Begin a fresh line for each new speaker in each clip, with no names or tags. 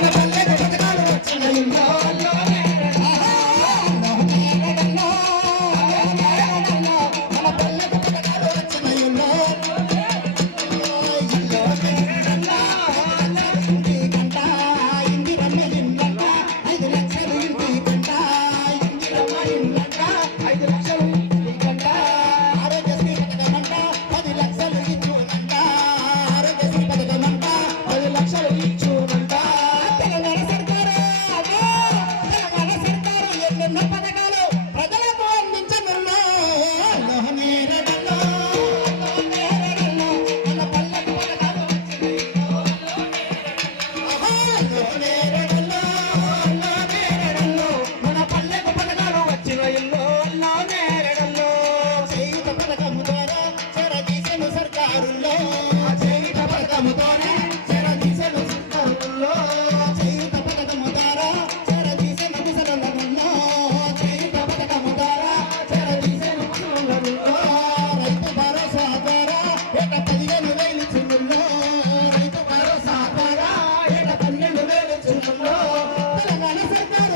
何?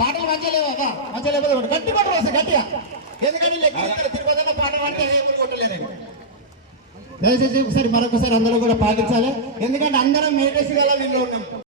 పాటలు మంచిగా లేవు? అబ్బా మంచిగా లేకపోతే గట్టి పాట వస్తే గట్టిగా. ఎందుకంటే లెక్క తిరుపతిలో పాట అంటే ఎవరు దయచేసి ఒకసారి మరొకసారి అందరూ కూడా పాటించాలి. ఎందుకంటే అందరం మేటేసి గల వీళ్ళు ఉన్నాం.